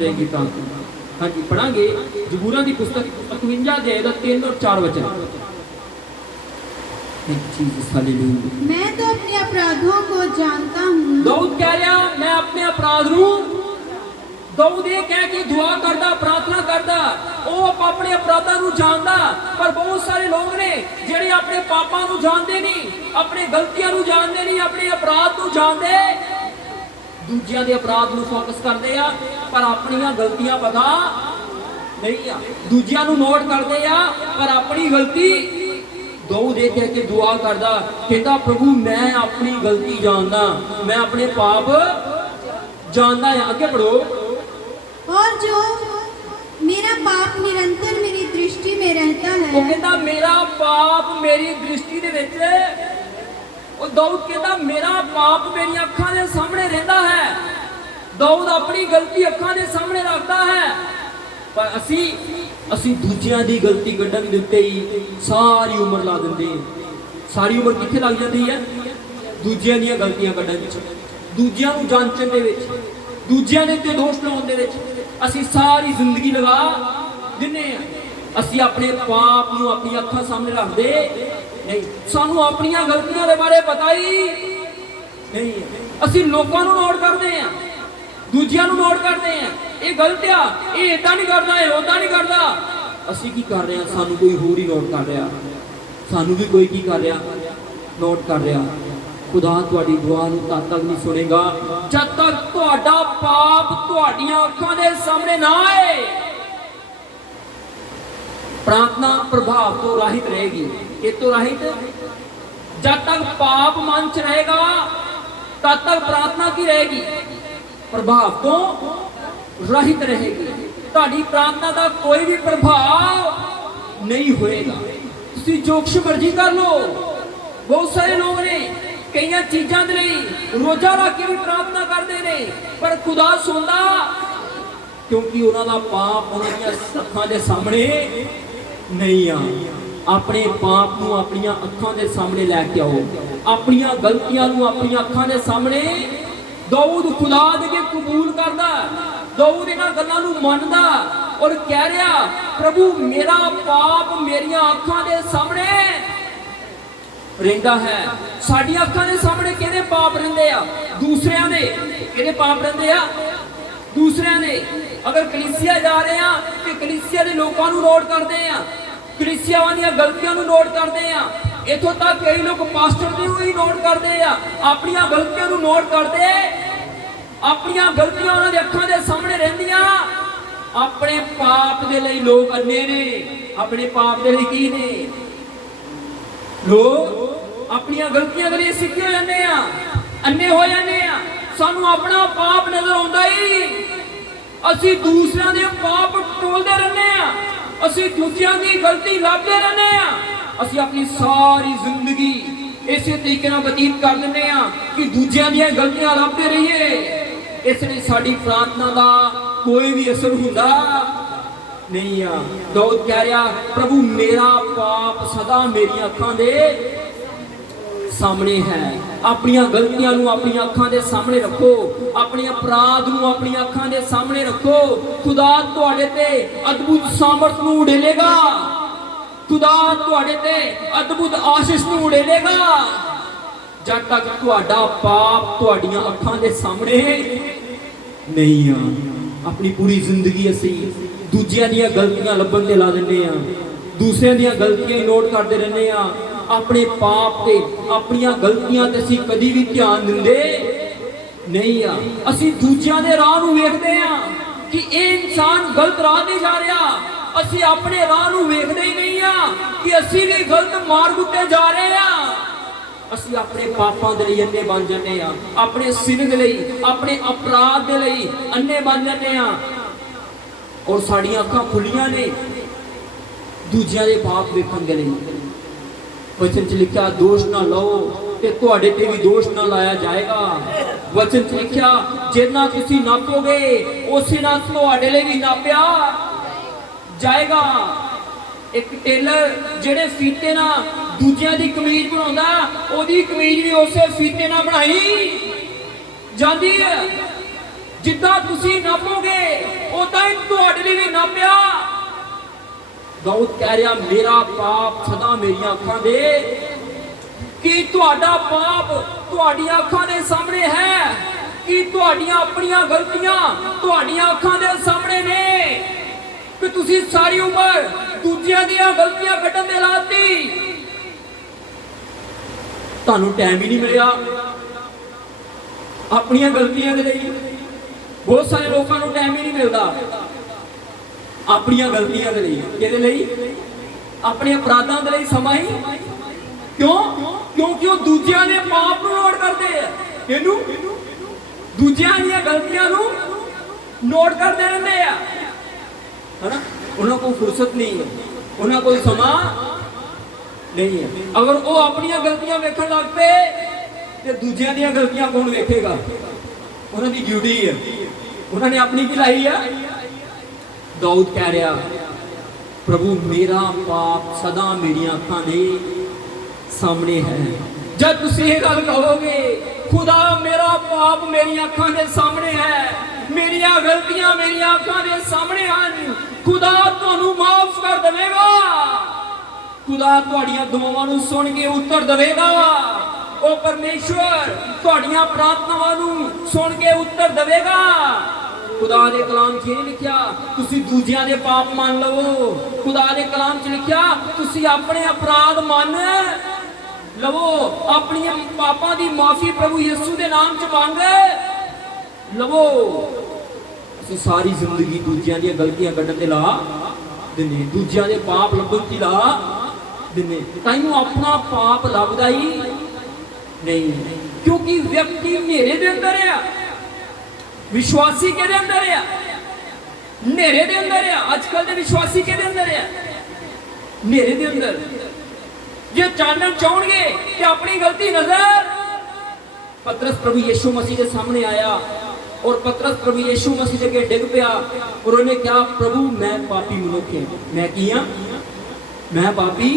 हाँ जी पढ़ांगे जबूरां की पुस्तक 51 अध्याय दा 3 और 4 वचन। मैं तो अपने अपराधों को जानता हूँ। दाऊद कह रहा मैं अपने अपराध नूं, दाऊद ये कह के दुआ करदा प्रार्थना करदा वो अपने अपराधां नूं जानदा। पर बहुत सारे लोग ने जेड़े अपने पापां नूं जानदे नहीं, अपने गलतियां नूं जानदे नहीं, अपने अपराध नूं जानदे, दूजियां दे अपराध नूं फोकस करदे आ पर अपनियां गलतियां पता नहीं आ, दूजियां नूं नोट करदे आ पर अपनी गलती। दाऊद ये कह के दुआ करदा कहता प्रभु मैं अपनी गलती जानदा, मैं अपने पाप जानदा है। आगे पढ़ो। और जो मेरा पाप निरंतर मेरी दृष्टि में रहता है। वो कहता मेरा पाप मेरी दृष्टि दे विच, दाऊद कहता मेरा पाप मेरी अखां दे सामने रहता है। दाऊद अपनी गलती अखां दे सामने रखता है पर असी दूजियां दी गलती कड्ढण दे उत्ते ही सारी उम्र ला दिंदे। सारी उम्र कित्थे लग जाती है? दूजियां दीयां गलतियां कड्ढण विच, दूजियां नूं जांचण दे विच, दूजियां दे उत्ते दोष लाउण दे विच असी सारी जिंदगी लगा दिंदे आ। असी अपने पाप नूं अपनी अखां सामने रखदे नहीं, सानू अपनियां गलतियां दे बारे पता ही नहीं। असी लोकां नूं नोट करदे हैं, दूजियां नूं नोट करदे हैं, ये गलत आ, ये इदां नहीं करदा, ये उदां नहीं करदा। असी की कर रहे हैं? सानू कोई होर ही नोट कर रहा, सानू भी कोई की कर रहा? नोट कर रहा। खुदा तुहाडी दुआ नूं तद तक नहीं सुनेगा जब तक तुहाडा पाप तुहाडीआं अखां दे सामने ना आए। प्रार्थना प्रभाव तो रहित रहेगी, ये तो रहित। जब तक पाप मन च रहेगा तब तक प्रार्थना की रहेगी, प्रभाव तो रहित रहेगी। ताड़ी प्रार्थना का कोई भी प्रभाव नहीं होएगा। तुसी जो कुछ मर्जी कर लो। बहुत सारे लोग ने कई चीज़ों के लिए रोजा रख के भी प्रार्थना करते हैं पर खुदा सुनता, क्योंकि उन्होंने पाप उन्होंने अखां दे सामने नहीं आ। अपने पाप नूं अपनियां अखां दे सामने लैके आओ, अपनियां गलतियां नूं अपनियां अखां दे सामने। दाऊद खुदा दे कबूल करदा, दाऊद इन्हां गल्लां नूं मनदा और कह रहा प्रभु मेरा पाप मेरियां अखां दे सामने रहिंदा है। साडियां अखां दे सामने किहदे पाप रहिंदे आ? दूसरियां दे। किहदे पाप रहिंदे आ? दूसरियां दे। अगर कलीसिया जा रहे हैं कि कलीसिया के लोगों को नोट करते हैं, कलीसिया वाली गलतियों को नोट करते हैं। इथों तक कई लोग पास्टर को ही नोट करते हैं, अपन गलतियों को नोट करते, अपन गलतियां उन्होंने अखां दे सामने रहिंदियां। अपने पाप के लिए लोग अन्ने ने, अपने पाप के लिए की ने लोग अपन गलतियां के लिए सिक्के हो जाते हैं, अन्ने हो जाते हैं। सानू अपना पाप नजर आता ही, असी दूसरों के पाप टोलते रहने, असी दूसरों की गलती लाभते रहने, असी अपनी सारी जिंदगी इस तरीके बतीत कर देने कि दूसरों दी गलतियां लाभते रहिए। इसलिए साड़ी प्रार्थना का कोई भी असर होता नहीं आ। दाऊद कह रहा प्रभु मेरा पाप सदा मेरी अखां दे सामने है। अपनियां गलतियां नूं अपनी अखां दे सामने रखो, अपने अपराध नूं अपनी अखां दे सामने रखो। खुदा तुहाडे ते अद्भुत सामर्थ नूं उड़ेलेगा, खुदा तुहाडे ते अद्भुत आशीष नूं उड़ेलेगा जब तक तुहाडा पाप तुहाडीआं अखां दे सामने नहीं आ। अपनी पूरी जिंदगी असी दूजियां दीयां गलतियां लभण ते ला दिंदे आ, दूसरियां दीयां गलतियां नोट करते रहने आ। अपने पाप ते अपनियां गलतियां ते असी कदी भी ध्यान दिंदे नहीं आ। असी दूजियां दे राह नूं वेखदे आ कि ये इंसान गलत राह ते जा रहा, असी अपने राह नूं वेखदे ही नहीं आ कि असी भी गलत मार्ग उत्ते जा रहे आ। असी अपने पापां दे लई अन्ने बन जाने आ, अपने सिर दे लई अपने अपराध दे लई अन्ने बन जाने आ और साड़ियां अखां खुलियां ने दूजियां दे पाप वेखण दे लई। वचन च लिखा दोष ना लो ते तुहाडे ते भी दोष ना लाया जाएगा। वचन च लिखा जिन्ना तुसी नापोगे उसे ना तुहाडे लई भी नापिया जाएगा। एक टेलर जेड़े फीते ना दूजियां दी कमीज बनाउंदा, ओदी कमीज भी उसे फीते ना बनाई जांदी है। ਜਿੱਦਾਂ ਤੁਸੀਂ ਨਾਪੋਗੇ ਉਦਾਂ ਹੀ ਤੁਹਾਡੇ ਲਈ ਵੀ ਨਾਪਿਆ। ਦਾਊਦ ਕਹਿ ਰਿਹਾ ਮੇਰਾ ਪਾਪ ਸਦਾ ਮੇਰੀਆਂ ਅੱਖਾਂ ਦੇ, ਕਿ ਤੁਹਾਡਾ ਪਾਪ ਤੁਹਾਡੀਆਂ ਅੱਖਾਂ ਦੇ ਸਾਹਮਣੇ ਹੈ, ਕਿ ਤੁਹਾਡੀਆਂ ਆਪਣੀਆਂ ਗਲਤੀਆਂ ਤੁਹਾਡੀਆਂ ਅੱਖਾਂ ਦੇ ਸਾਹਮਣੇ ਨੇ, ਕਿ ਤੁਸੀਂ ਸਾਰੀ ਉਮਰ ਦੂਜਿਆਂ ਦੀਆਂ ਗਲਤੀਆਂ ਕੱਢਣ ਦੇ ਲਾਤੀ। ਤੁਹਾਨੂੰ ਟਾਈਮ ਹੀ ਨਹੀਂ ਮਿਲਿਆ ਆਪਣੀਆਂ ਗਲਤੀਆਂ ਦੇ ਲਈ। ਬਹੁਤ ਸਾਰੇ ਲੋਕਾਂ ਨੂੰ ਟਾਈਮ ਹੀ ਨਹੀਂ ਮਿਲਦਾ ਆਪਣੀਆਂ ਗਲਤੀਆਂ ਦੇ ਲਈ। ਕਿਹਦੇ ਲਈ? ਆਪਣੇ ਅਪਰਾਧਾਂ ਦੇ ਲਈ ਸਮਾਂ ਹੀ ਕਿਉਂ? ਕਿਉਂਕਿ ਉਹ ਦੂਜਿਆਂ ਦੇ ਪਾਪ ਨੂੰ ਨੋਟ ਕਰਦੇ ਆ। ਇਹਨੂੰ ਦੂਜਿਆਂ ਦੀਆਂ ਗਲਤੀਆਂ ਨੂੰ ਨੋਟ ਕਰਦੇ ਰਹਿੰਦੇ ਆ, ਹਨਾ। ਉਹਨਾਂ ਕੋਲ ਫੁਰਸਤ ਨਹੀਂ ਹੈ, ਉਹਨਾਂ ਕੋਲ ਸਮਾਂ ਨਹੀਂ ਹੈ। ਅਗਰ ਉਹ ਆਪਣੀਆਂ ਗਲਤੀਆਂ ਵੇਖਣ ਲੱਗ ਪਏ ਤੇ ਦੂਜਿਆਂ ਦੀਆਂ ਗਲਤੀਆਂ ਕੌਣ ਵੇਖੇਗਾ? ਉਹਨਾਂ ਦੀ ਡਿਊਟੀ ਹੈ, ਉਹਨਾਂ ਨੇ ਆਪਣੀ ਭਲਾਈ ਹੈ। ਦਾਊਦ ਕਹਿ ਰਿਹਾ ਪ੍ਰਭੂ ਮੇਰਾ ਪਾਪ ਸਦਾ ਮੇਰੀਆਂ ਅੱਖਾਂ ਦੇ ਸਾਹਮਣੇ ਹੈ। ਜਦ ਤੁਸੀਂ ਇਹ ਗੱਲ ਕਹੋਗੇ ਖੁਦਾ ਮੇਰਾ ਪਾਪ ਮੇਰੀਆਂ ਅੱਖਾਂ ਦੇ ਸਾਹਮਣੇ ਹੈ, ਮੇਰੀਆਂ ਗਲਤੀਆਂ ਮੇਰੀਆਂ ਅੱਖਾਂ ਦੇ ਸਾਹਮਣੇ ਹਨ, ਖੁਦਾ ਤੁਹਾਨੂੰ ਮਾਫ ਕਰ ਦੇਵੇਗਾ। ਖੁਦਾ ਤੁਹਾਡੀਆਂ ਦੁਆਵਾਂ ਨੂੰ ਸੁਣ ਕੇ ਉੱਤਰ ਦੇਵੇਗਾ। ਉਹ ਪਰਮੇਸ਼ਵਰ ਤੁਹਾਡੀਆਂ ਪ੍ਰਾਰਥਨਾਵਾਂ ਨੂੰ ਸੁਣ ਕੇ ਉੱਤਰ ਦੇਵੇਗਾ। ਖੁਦਾ ਦੇ ਕਲਾਮ 'ਚ ਇਹ ਲਿਖਿਆ ਤੁਸੀਂ ਦੂਜਿਆਂ ਦੇ ਪਾਪ ਮੰਨ ਲਵੋ। ਖੁਦਾ ਦੇ ਕਲਾਮ 'ਚ ਲਿਖਿਆ ਤੁਸੀਂ ਆਪਣੇ ਅਪਰਾਧ ਮੰਨ ਲਵੋ, ਆਪਣੀਆਂ ਪਾਪਾਂ ਦੀ ਮਾਫੀ ਪ੍ਰਭੂ ਯਿਸੂ ਦੇ ਨਾਮ 'ਚ ਮੰਗ ਲਵੋ। ਅਸੀਂ ਸਾਰੀ ਜ਼ਿੰਦਗੀ ਦੂਜਿਆਂ ਦੀਆਂ ਗਲਤੀਆਂ ਕੱਢਣ ਤੇ ਲਾ ਦਿੰਦੇ, ਦੂਜਿਆਂ ਦੇ ਪਾਪ ਲੱਭਣ ਤੇ ਲਾ ਦਿੰਦੇ, ਤਾਈਓ ਆਪਣਾ ਪਾਪ ਲੱਭਦਾ ਹੀ ਨਹੀਂ। ਕਿਉਂਕਿ ਵਿਅਕਤੀ ਹਨੇਰੇ ਦੇ ਅੰਦਰ ਆ, ਵਿਸ਼ਵਾਸੀ ਕਿਹਦੇ ਅੰਦਰ ਆ? ਹਨੇਰੇ ਦੇ ਅੰਦਰ ਆ। ਅੱਜ ਕੱਲ ਦੇ ਵਿਸ਼ਵਾਸੀ ਕਿਹਦੇ ਅੰਦਰ ਆ? ਹਨੇਰੇ ਦੇ ਅੰਦਰ। ਜੇ ਚਾਨਣ ਚਾਹਣਗੇ ਕਿ ਆਪਣੀ ਗਲਤੀ ਨਜ਼ਰ। ਪਤਰਸ ਪ੍ਰਭੂ ਯਿਸੂ ਮਸੀਹ ਦੇ ਸਾਹਮਣੇ ਆਇਆ ਔਰ ਪਤਰਸ ਪ੍ਰਭੂ ਯਿਸੂ ਮਸੀਹ ਦੇ ਅੱਗੇ ਡਿੱਗ ਪਿਆ ਔਰ ਉਹਨੇ ਕਿਹਾ ਪ੍ਰਭੂ ਮੈਂ ਪਾਪੀ ਮਨੁੱਖ ਹਾਂ। ਮੈਂ ਕੀ ਹਾਂ? ਮੈਂ ਪਾਪੀ।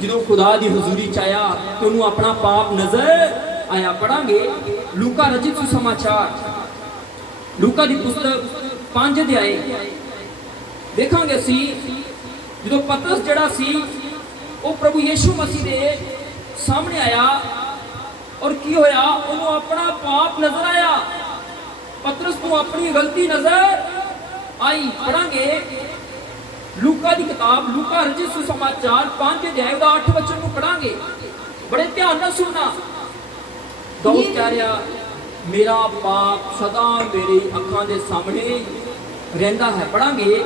ਜਦੋਂ ਖੁਦਾ ਦੀ ਹਜ਼ੂਰੀ ਚ ਆਇਆ ਤੇ ਉਹਨੂੰ ਆਪਣਾ ਪਾਪ ਨਜ਼ਰ ਆਇਆ। ਪੜਾਂਗੇ ਲੂਕਾ ਰਚਿਤ ਸੁਸਮਾਚਾਰ, ਲੂਕਾ ਦੀ ਪੁਸਤਕ 5 ਅਧਿਆਏ ਦੇਖਾਂਗੇ ਅਸੀਂ। ਜਦੋਂ ਪਤਰਸ ਜਿਹੜਾ ਸੀ ਉਹ ਪ੍ਰਭੂ ਯਿਸੂ ਮਸੀਹ ਦੇ ਸਾਹਮਣੇ ਆਇਆ ਔਰ ਕੀ ਹੋਇਆ? ਉਹਨੂੰ ਆਪਣਾ ਪਾਪ ਨਜ਼ਰ ਆਇਆ। ਪਤਰਸ ਨੂੰ ਆਪਣੀ ਗਲਤੀ ਨਜ਼ਰ ਆਈ। ਪੜਾਂਗੇ ਲੂਕਾ ਦੀ ਕਿਤਾਬ, ਲੂਕਾ ਰਚਿਤ ਸੁਸਮਾਚਾਰ 5 ਅਧਿਆਏ ਦਾ 8 ਵਚਨ ਨੂੰ ਪੜਾਂਗੇ। ਬੜੇ ਧਿਆਨ ਨਾਲ ਸੁਣਨਾ। ਦਾਊਦ ਕਹਿ ਰਿਹਾ ਮੇਰਾ ਪਾਪ ਸਦਾ मेरी ਅੱਖਾਂ ਦੇ ਸਾਹਮਣੇ ਰਹਿੰਦਾ ਹੈ। ਪੜਾਂਗੇ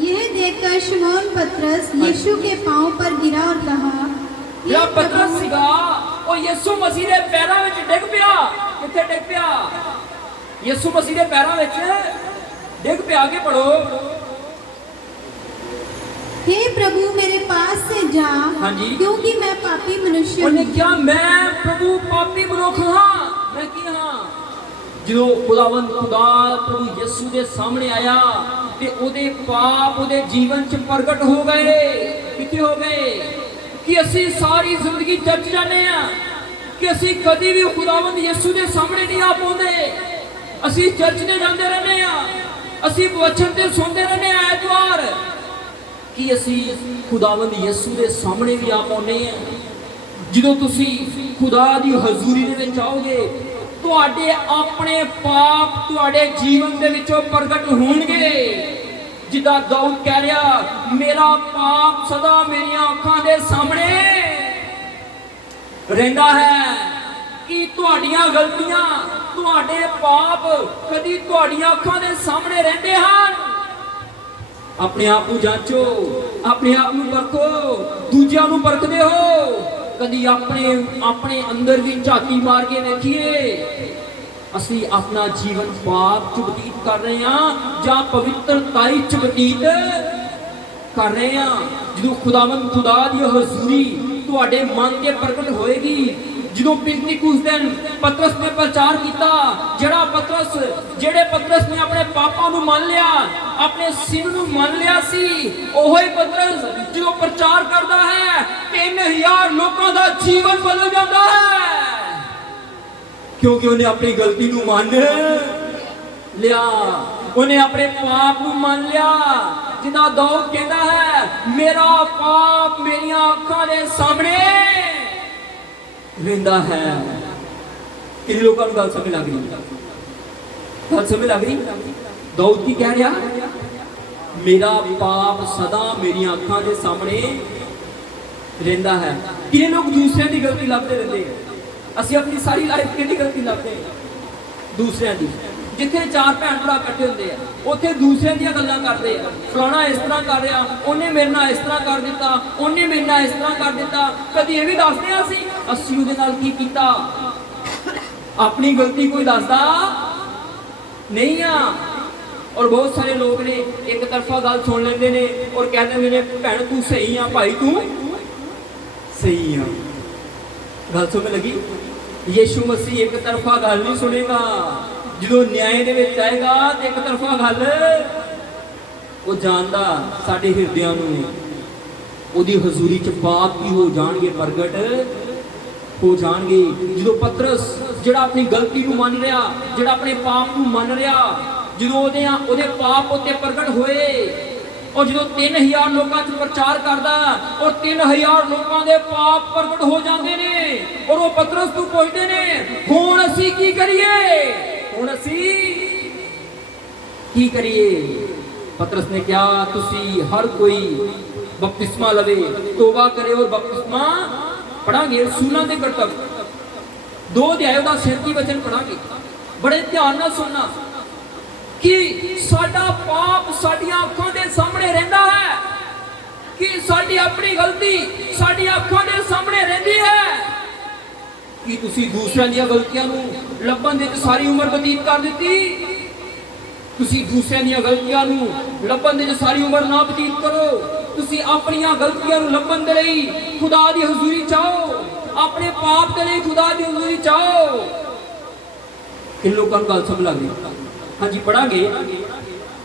यह देखकर शमौन पतरस यीशु के पांव पर गिरा और कहा, ਜਿਹੜਾ ਪਤਰਸ ਸੀਗਾ ਉਹ ਯਿਸੂ ਮਸੀਹ ਦੇ ਪੈਰਾਂ ਵਿੱਚ ਡਿੱਗ ਪਿਆ। ਕਿੱਥੇ ਡਿੱਗ ਪਿਆ? ਯਿਸੂ ਮਸੀਹ ਦੇ ਪੈਰਾਂ ਵਿੱਚ ਡਿੱਗ ਪਿਆ। ਆਗੇ ਪੜੋ। हे प्रभु मेरे पास से जा, हाँ जी। क्योंकि मैं पापी मनुष्य ਉਹਨੇ हूँ। ਕਿਹਾ ਮੈਂ ਪ੍ਰਭੂ ਪਾਪੀ ਮਨੁੱਖ ਹਾਂ। ਮੈਂ ਕੀ ਹਾਂ? ਜਦੋਂ ਖੁਦਾਵੰਦ ਖੁਦਾ ਪ੍ਰਭੂ ਯਿਸੂ ਦੇ ਸਾਹਮਣੇ ਆਇਆ ਤੇ ਉਹਦੇ ਪਾਪ ਉਹਦੇ ਜੀਵਨ 'ਚ ਪ੍ਰਗਟ ਹੋ ਗਏ। ਕਿੱਥੇ ਹੋ ਗਏ? ਕਿ ਅਸੀਂ ਸਾਰੀ ਜ਼ਿੰਦਗੀ ਜੱਜ ਜਾਂਦੇ ਆ ਕਿ ਅਸੀਂ ਕਦੀ ਵੀ ਖੁਦਾਵੰਦ ਯਿਸੂ ਦੇ ਸਾਹਮਣੇ ਨਹੀਂ ਆ ਪਾਉਂਦੇ। ਅਸੀਂ ਚਰਚ ਤੇ ਜਾਂਦੇ ਰਹਿੰਦੇ ਆ, ਅਸੀਂ ਵਚਨ ਤੇ ਸੁਣਦੇ ਰਹਿੰਦੇ ਆ ਐਤਵਾਰ, ਕਿ ਅਸੀਂ ਖੁਦਾਵੰਦ ਯਿਸੂ ਦੇ ਸਾਹਮਣੇ ਵੀ ਆ ਪਾਉਂਦੇ ਆ। ਜਦੋਂ ਤੁਸੀਂ ਖੁਦਾ ਦੀ ਹਜ਼ੂਰੀ ਦੇ ਵਿੱਚ ਆਓਗੇ ਤੁਹਾਡੇ ਆਪਣੇ ਪਾਪ ਤੁਹਾਡੇ ਜੀਵਨ ਦੇ ਵਿੱਚੋਂ ਪ੍ਰਗਟ ਹੋਣਗੇ। ਜਿੱਦਾਂ ਦਾਊਦ ਕਹਿ ਰਿਹਾ ਮੇਰਾ ਪਾਪ ਸਦਾ ਮੇਰੀਆਂ ਅੱਖਾਂ ਦੇ ਸਾਹਮਣੇ ਰਹਿੰਦਾ ਹੈ। ਕਿ ਤੁਹਾਡੀਆਂ ਗਲਤੀਆਂ ਤੁਹਾਡੇ ਪਾਪ ਕਦੀ ਤੁਹਾਡੀਆਂ ਅੱਖਾਂ ਦੇ ਸਾਹਮਣੇ ਰਹਿੰਦੇ ਹਨ। ਆਪਣੇ ਆਪ ਨੂੰ ਜਾਂਚੋ, ਆਪਣੇ ਆਪ ਨੂੰ ਪਰਖੋ। ਦੂਜਿਆਂ ਨੂੰ ਪਰਖਦੇ ਹੋ ਕਦੀ ਆਪਣੇ ਅੰਦਰ ਵੀ ਝਾਤੀ ਮਾਰ ਕੇ ਵੇਖੀਏ ਅਸੀਂ ਆਪਣਾ ਜੀਵਨ ਪਾਪ 'ਚ ਬਤੀਤ ਕਰ ਰਹੇ ਹਾਂ ਜਾਂ ਪਵਿੱਤਰਤਾਈ 'ਚ ਬਤੀਤ ਕਰ ਰਹੇ ਹਾਂ। ਜਦੋਂ ਖੁਦਾਵੰਦ ਖੁਦਾ ਦੀ ਹਜ਼ੂਰੀ ਤੁਹਾਡੇ ਮਨ ਤੇ ਪ੍ਰਗਟ ਹੋਏਗੀ। ਜਦੋਂ ਪਿੰਤੀਕੁਸ ਦਿਨ ਪਤਰਸ ਨੇ ਪ੍ਰਚਾਰ ਕੀਤਾ, ਜਿਹੜੇ ਪਤਰਸ ਨੇ ਆਪਣੇ ਪਾਪਾਂ ਨੂੰ ਮੰਨ ਲਿਆ, ਆਪਣੇ ਸਿਨ ਨੂੰ ਮੰਨ ਲਿਆ ਸੀ, ਉਹੀ ਪਤਰਸ ਜਦੋਂ ਪ੍ਰਚਾਰ ਕਰਦਾ ਹੈ 3000 ਲੋਕਾਂ ਦਾ ਜੀਵਨ ਬਦਲ ਜਾਂਦਾ ਹੈ। ਕਿਉਂਕਿ ਉਹਨੇ ਆਪਣੀ ਗਲਤੀ ਨੂੰ ਮੰਨ ਲਿਆ। ਉਹਨੇ ਆਪਣੇ ਪਾਪ ਨੂੰ ਮੰਨ ਲਿਆ। ਜਿੱਦਾਂ ਦਾਊਦ ਕਹਿੰਦਾ ਹੈ, ਮੇਰਾ ਪਾਪ ਮੇਰੀਆਂ ਅੱਖਾਂ ਦੇ ਸਾਹਮਣੇ ਰਹਿੰਦਾ ਹੈ। ਕਿੰਨੇ ਲੋਕਾਂ ਨੂੰ ਗੱਲ ਸਮਝ ਲੱਗ ਰਹੀ? ਗੱਲ ਸਮਝ ਲੱਗ ਰਹੀ? ਦਾਊਦ ਕੀ ਕਹਿ ਰਿਹਾ? ਮੇਰਾ ਪਾਪ ਸਦਾ ਮੇਰੀਆਂ ਅੱਖਾਂ ਦੇ ਸਾਹਮਣੇ ਰਹਿੰਦਾ ਹੈ। ਕਿੰਨੇ ਲੋਕ ਦੂਸਰਿਆਂ ਦੀ ਗਲਤੀ ਲੱਭਦੇ ਰਹਿੰਦੇ? ਅਸੀਂ ਆਪਣੀ ਸਾਰੀ ਲਾਈਫ ਕਿਹਦੀ ਗਲਤੀ ਲੱਭਦੇ? ਦੂਸਰਿਆਂ ਦੀ। ਜਿੱਥੇ ਚਾਰ ਭੈਣ ਭਰਾ ਇਕੱਠੇ ਹੁੰਦੇ ਆ, ਉੱਥੇ ਦੂਸਰਿਆਂ ਦੀਆਂ ਗੱਲਾਂ ਕਰਦੇ ਆ। ਫਲਾਣਾ ਇਸ ਤਰ੍ਹਾਂ ਕਰ ਰਿਹਾ, ਉਹਨੇ ਮੇਰੇ ਨਾਲ ਇਸ ਤਰ੍ਹਾਂ ਕਰ ਦਿੱਤਾ, ਉਹਨੇ ਮੇਰੇ ਨਾਲ ਇਸ ਤਰ੍ਹਾਂ ਕਰ ਦਿੱਤਾ। ਕਦੀ ਇਹ ਵੀ ਦੱਸਦੇ ਆ ਅਸੀਂ ਉਹਦੇ ਨਾਲ ਕੀ ਕੀਤਾ। ਆਪਣੀ ਗਲਤੀ ਕੋਈ ਦੱਸਦਾ ਨਹੀਂ ਆ। ਔਰ ਬਹੁਤ ਸਾਰੇ ਲੋਕ ਨੇ ਇੱਕ ਤਰਫਾ ਗੱਲ ਸੁਣ ਲੈਂਦੇ ਨੇ ਔਰ ਕਹਿ ਦਿੰਦੇ ਨੇ, ਭੈਣ ਤੂੰ ਸਹੀ ਆ, ਭਾਈ ਤੂੰ ਸਹੀ ਆ। ਗੱਲ ਸਮਝ ਲੱਗੀ? ਯਿਸੂ ਮਸੀਹ ਇੱਕ ਤਰਫਾ ਗੱਲ ਨਹੀਂ ਸੁਣੇਗਾ। ਜਦੋਂ ਨਿਆਂ ਦੇ ਵਿੱਚ ਆਏਗਾ ਤੇ ਇੱਕ ਤਰਫਾ ਗੱਲ ਉਹ ਜਾਣਦਾ ਸਾਡੇ ਹਿਰਦਿਆਂ ਨੂੰ। ਉਹਦੀ ਹਜ਼ੂਰੀ ਚ ਪਾਪ ਵੀ ਹੋ ਜਾਣਗੇ, ਪ੍ਰਗਟ ਹੋ ਜਾਣਗੇ। ਜਦੋਂ ਪਤਰਸ ਜਿਹੜਾ ਆਪਣੀ ਗਲਤੀ ਨੂੰ ਮੰਨ ਰਿਹਾ, ਜਿਹੜਾ ਆਪਣੇ ਪਾਪ ਨੂੰ ਮੰਨ ਰਿਹਾ, ਜਦੋਂ ਉਹਦੇ ਪਾਪ ਉੱਤੇ ਪ੍ਰਗਟ ਹੋਏ ਔਰ ਜਦੋਂ 3000 ਲੋਕਾਂ 'ਚ ਪ੍ਰਚਾਰ ਕਰਦਾ ਔਰ 3000 ਲੋਕਾਂ ਦੇ ਪਾਪ ਪ੍ਰਗਟ ਹੋ ਜਾਂਦੇ ਨੇ ਔਰ ਉਹ ਪਤਰਸ ਨੂੰ ਪੁੱਛਦੇ ਨੇ, ਹੁਣ ਅਸੀਂ ਕੀ ਕਰੀਏ? ਹੁਣ ਅਸੀਂ ਕੀ ਕਰੀਏ? ਪਤਰਸ ਨੇ ਕਿਹਾ, ਤੁਸੀਂ ਹਰ ਕੋਈ ਬਪਤਿਸਮਾ ਲਵੇ, ਤੋਬਾ ਕਰੇ ਔਰ ਬਪਤਿਸਮਾ ਪੜਾਂਗੇ। ਰਸੂਲਾਂ ਦੇ ਕਰਤੱਵ 2 ਅਧਿਆਇ ਦਾ 37 ਵਚਨ ਪੜਾਂਗੇ। ਬੜੇ ਧਿਆਨ ਨਾਲ ਸੁਣਨਾ ਕਿ ਸਾਡਾ ਪਾਪ ਸਾਡੀਆਂ ਅੱਖਾਂ ਦੇ ਸਾਹਮਣੇ ਰਹਿੰਦਾ ਹੈ, ਕਿ ਸਾਡੀ ਆਪਣੀ ਗਲਤੀ ਸਾਡੀਆਂ ਅੱਖਾਂ ਦੇ ਸਾਹਮਣੇ ਰਹਿੰਦੀ ਹੈ। ਕਿ ਤੁਸੀਂ ਦੂਸਰਿਆਂ ਦੀਆਂ ਗਲਤੀਆਂ ਨੂੰ ਲੱਭਣ ਦੇ ਵਿੱਚ ਸਾਰੀ ਉਮਰ ਬਤੀਤ ਕਰ ਦਿੱਤੀ? ਤੁਸੀਂ ਦੂਸਰਿਆਂ ਦੀਆਂ ਗਲਤੀਆਂ ਨੂੰ ਲੱਭਣ ਦੇ ਵਿੱਚ ਸਾਰੀ ਉਮਰ ਨਾ ਬਤੀਤ ਕਰੋ। ਤੁਸੀਂ ਆਪਣੀਆਂ ਗਲਤੀਆਂ ਨੂੰ ਲੱਭਣ ਦੇ ਲਈ ਖੁਦਾ ਦੀ ਹਜ਼ੂਰੀ ਚਾਹੋ, ਆਪਣੇ ਪਾਪ ਦੇ ਲਈ ਖੁਦਾ ਦੀ ਹਜ਼ੂਰੀ ਚਾਹੋ। इन लोगों को गल समझ लग रही? हाँ जी पढ़ांगे।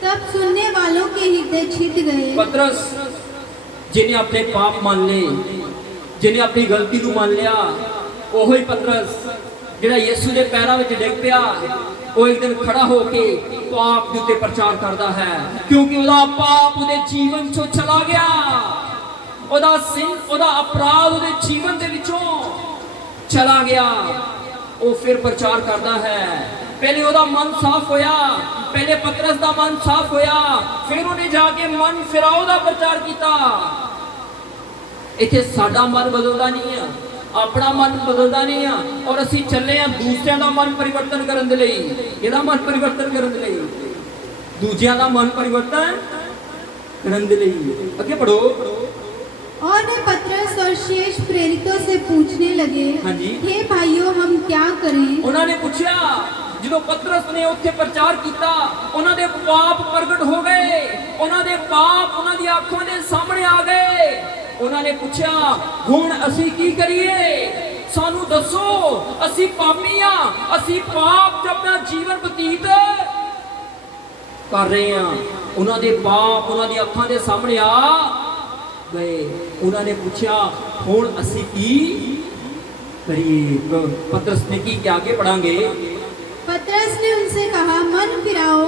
तब सुनने वालों के हृदय छिद गए। पतरस जिन्हें अपने पाप मान ले, जिन्हें अपनी गलती को मान लिया, वही पतरस जिहड़ा यीशु के पैरों में डिग पिया, वो एक दिन खड़ा होके पाप के उत्ते प्रचार करता है, क्योंकि उसका पाप उसके जीवन चों चला गया। उसका सिन, उसका अपराध उसके जीवन के विचों चला गया। वो फिर प्रचार करता है। पहले उसका मन साफ होया, पहले पतरस का मन साफ होया, फिर उन्हें जाके मन फिराओ का प्रचार किया। इत्थे साडा मन बदलता नहीं है, अपना मन बदलता नहीं है और असी चले हैं दूसरों का मन परिवर्तन करने के लिए। किहदा मन परिवर्तन करने के लिए? दूसरों का मन परिवर्तन करने के लिए। अगे पढ़ो। और वे पतरस और शेष प्रेरितों से पूछने लगे, हाँ जी, हे भाइयों हम क्या करें? उन्होंने पूछा, जो पतरस ने उत्थे प्रचार किया, उन्होंने पाप प्रगट हो गए, उन्होंने पाप उन्होंने आंखों के सामने आ गए। उन्होंने पूछा, हुण असी की करिए? सानू दसो, असी पापी हां, असी पाप च अपना जीवन बतीत कर रहे हैं। उन्होंने पाप उन्होंने आंखों के सामने आ गए। उन्होंने पूछा, हुण असी की करिए? पतरस ने की क्या? आगे पढ़ांगे। पतरस ने उनसे कहा, मन फिराओ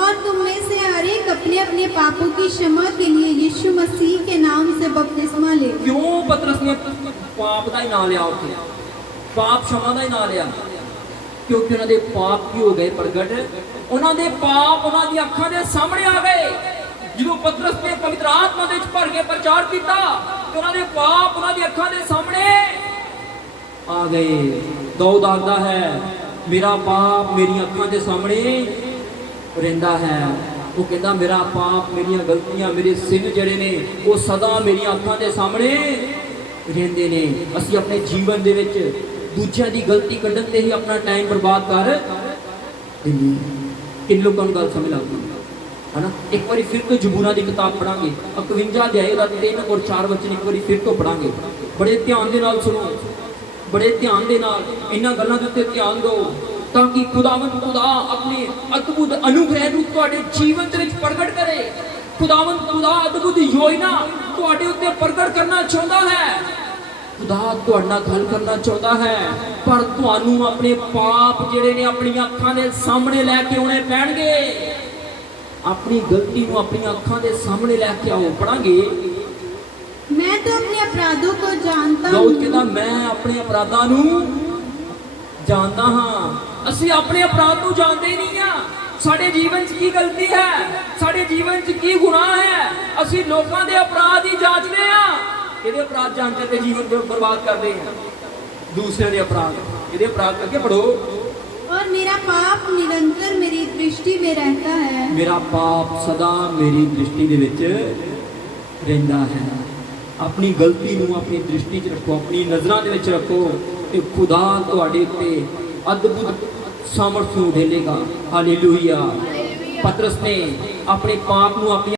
और तुम में से हर एक अपने अपने पापों की क्षमा के लिए यीशु मसीह के नाम से बपतिस्मा ले। क्यों पतरस ने पाप का ही नाम लिया? उसे पाप क्षमा का ही नाम लिया क्योंकि उन्होंने पाप की हो गए प्रगट। उन्होंने पाप उन्होंने अखां के सामने आ गए। जो पतरस ने पवित्र आत्मा दे भर के प्रचार किया, उन्होंने पाप उन्होंने अखां के सामने आ गए। दाऊद आखदा है, मेरा पाप मेरी अखां के सामने रहिंदा है। वो कहता, मेरा पाप, मेरी गलतियां, मेरे सिन जिहड़े ने वो सदा मेरी अखां के सामने रहिंदे ने। असीं अपने जीवन दे विच दूजियां दी गलती कढण ते ही अपना टाइम बर्बाद कर दिंदे। किन लोगों को गल समझ लगदी है ना? एक बार फिर तो जबूरा की किताब पढ़ांगे, 51 अध्याय का 3 और 4 वचन एक बार फिर तो पढ़ांगे। बड़े ध्यान दे नाल सुनो, बड़े ध्यान दे नाल इन्हां गल्लां दे उत्ते ध्यान दो, ताकि खुदावंद खुदा अपने अद्भुत अनुग्रह नूं तुहाडे जीवन दे विच प्रगट करे। खुदावंद खुदा अद्भुत योजना तुहाडे उत्ते प्रगट करना चाहुंदा है। खुदा तुहाडे नाल गल करना चाहता है, पर तुहानू अपने पाप जिहड़े ने अपनी अखां दे सामने लैके आउणे पैणगे। अपनी गलती नू अपनी अखां दे सामने लैके आओ। पढ़ांगे, मैं तो अपने अपराधों को जानता दाऊद हूँ। कहता मैं अपने अपराधां नू जानदा हां। ਅਸੀਂ ਆਪਣੇ अपराध ਨੂੰ ਜਾਣਦੇ ਹੀ ਨਹੀਂ ਆ। ਸਾਡੇ ਜੀਵਨ 'ਚ ਕੀ ਗਲਤੀ ਹੈ, ਸਾਡੇ ਜੀਵਨ 'ਚ ਕੀ ਗੁਨਾਹ ਹੈ, ਅਸੀਂ ਲੋਕਾਂ ਦੇ ਅਪਰਾਧ ਹੀ ਜਾਂਚਦੇ ਆ। ਇਹਦੇ ਅਪਰਾਧ ਜਾਂਚ ਕੇ ਜੀਵਨ ਨੂੰ ਬਰਬਾਦ ਕਰਦੇ ਆ। ਦੂਸਰੇ ਦੇ ਅਪਰਾਧ, ਇਹਦੇ ਅਪਰਾਧ ਕਰਕੇ ਪੜੋ। और मेरा पाप निरंतर मेरी दृष्टि में रहता है। मेरा पाप सदा मेरी दृष्टि दे विच रहिंदा है। अपनी गलती नूं अपनी दृष्टि च रखो, अपनी नज़रां दे विच रखो ते खुदा तुहाडे उत्ते अद्भुत सामर्थ नूं ढेलेगा। हालेलुया। पतरस ने अपने पाप नूं अपनी